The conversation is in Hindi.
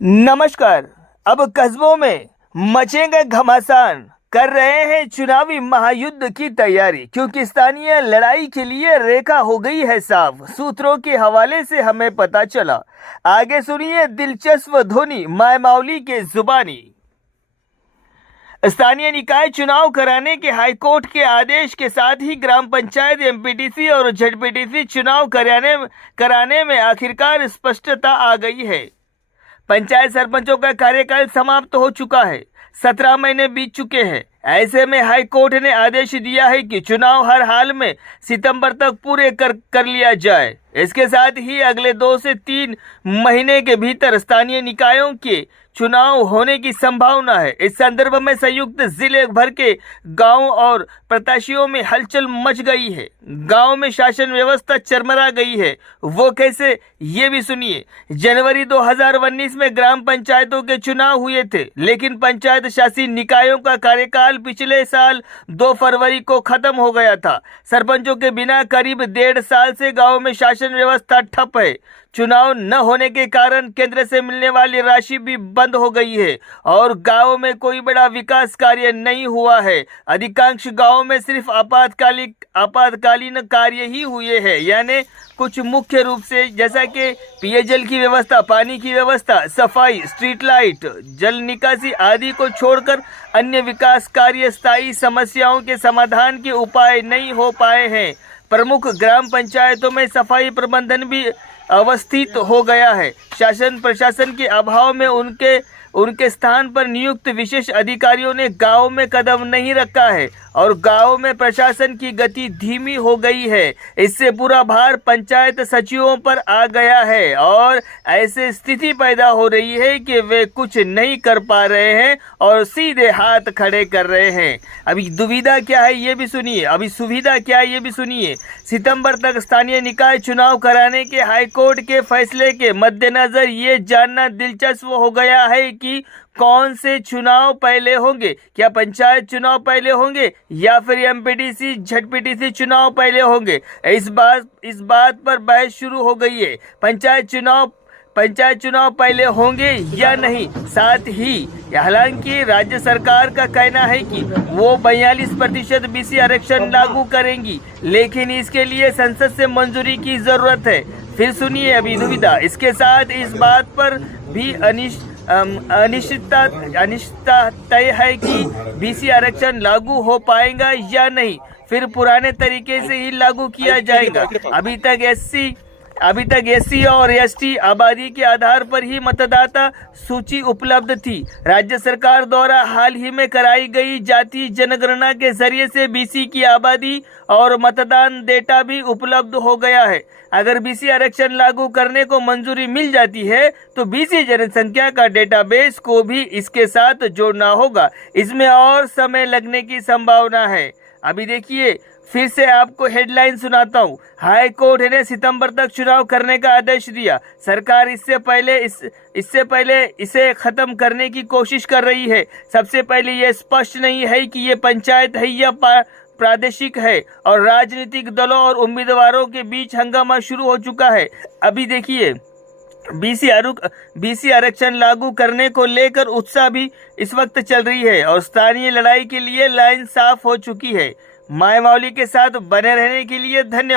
नमस्कार। अब कस्बों में मचेंगे घमासान, कर रहे हैं चुनावी महायुद्ध की तैयारी, क्योंकि स्थानीय लड़ाई के लिए रेखा हो गई है साफ। सूत्रों के हवाले से हमें पता चला। आगे सुनिए दिलचस्प ध्वनि मायमावली के जुबानी। स्थानीय निकाय चुनाव कराने के हाईकोर्ट के आदेश के साथ ही ग्राम पंचायत, एमपीटीसी और जेडपीटीसी चुनाव कराने में आखिरकार स्पष्टता आ गई है। पंचायत सरपंचों का कार्यकाल समाप्त हो चुका है। 17 महीने बीत चुके हैं। ऐसे में हाई कोर्ट ने आदेश दिया है कि चुनाव हर हाल में सितंबर तक पूरे कर लिया जाए। इसके साथ ही अगले 2 से 3 महीने के भीतर स्थानीय निकायों के चुनाव होने की संभावना है। इस संदर्भ में संयुक्त जिले भर के गांव और प्रत्याशियों में हलचल मच गई है। गांव में शासन व्यवस्था चरमरा गई है। वो कैसे, ये भी सुनिए। जनवरी 2019 में ग्राम पंचायतों के चुनाव हुए थे, लेकिन पंचायत शासी निकायों का कार्यकाल पिछले साल 2 फरवरी को खत्म हो गया था। सरपंचों के बिना करीब 1.5 साल से गाँव में शासन व्यवस्था ठप है। चुनाव न होने के कारण केंद्र से मिलने वाली राशि भी बंद हो गई है और गांव में कोई बड़ा विकास कार्य नहीं हुआ है। अधिकांश गांवों में सिर्फ आपातकालीन कार्य ही हुए हैं, यानी कुछ मुख्य रूप से जैसा कि पेयजल की व्यवस्था, पानी की व्यवस्था, सफाई, स्ट्रीट लाइट, जल निकासी आदि को छोड़कर अन्य विकास कार्य स्थायी समस्याओं के समाधान के उपाय नहीं हो पाए हैं। प्रमुख ग्राम पंचायतों में सफाई प्रबंधन भी अवस्थित हो गया है। शासन प्रशासन के अभाव में उनके स्थान पर नियुक्त विशेष अधिकारियों ने गांव में कदम नहीं रखा है और गांव में प्रशासन की गति धीमी हो गई है। इससे पूरा भार पंचायत सचिवों पर आ गया है और ऐसे स्थिति पैदा हो रही है कि वे कुछ नहीं कर पा रहे हैं और सीधे हाथ खड़े कर रहे हैं। अभी दुविधा क्या है ये भी सुनिए, अभी सुविधा क्या है ये भी सुनिए। सितंबर तक स्थानीय निकाय चुनाव कराने के हाईकोर्ट के फैसले के मद्देनजर ये जानना दिलचस्प हो गया है कि कौन से चुनाव पहले होंगे। क्या पंचायत चुनाव पहले होंगे या फिर एमपीटीसी झटपीटीसी चुनाव पहले होंगे। इस बात पर बहस शुरू हो गई है। पंचायत चुनाव पहले होंगे या नहीं। साथ ही हालांकि राज्य सरकार का कहना है कि वो 42% बीसी आरक्षण लागू करेंगी, लेकिन इसके लिए संसद से मंजूरी की जरूरत है। फिर सुनिए अभी दुविधा। इसके साथ इस बात पर भी अनिश्चितता तय है कि बीसी आरक्षण लागू हो पाएगा या नहीं, फिर पुराने तरीके से ही लागू किया जाएगा। अभी तक एससी और एसटी आबादी के आधार पर ही मतदाता सूची उपलब्ध थी। राज्य सरकार द्वारा हाल ही में कराई गई जाति जनगणना के जरिए से बीसी की आबादी और मतदान डेटा भी उपलब्ध हो गया है। अगर बीसी आरक्षण लागू करने को मंजूरी मिल जाती है तो बीसी जनसंख्या का डेटाबेस को भी इसके साथ जोड़ना होगा। इसमें और समय लगने की संभावना है। अभी देखिए, फिर से आपको हेडलाइन सुनाता हूँ। हाई कोर्ट ने सितंबर तक चुनाव करने का आदेश दिया। सरकार इससे पहले इसे खत्म करने की कोशिश कर रही है। सबसे पहले यह स्पष्ट नहीं है कि ये पंचायत है या प्रादेशिक है और राजनीतिक दलों और उम्मीदवारों के बीच हंगामा शुरू हो चुका है। अभी देखिए, बीसी आरक्षण लागू करने को लेकर उत्साह भी इस वक्त चल रही है और स्थानीय लड़ाई के लिए लाइन साफ हो चुकी है। मायमावली के साथ बने रहने के लिए धन्यवाद।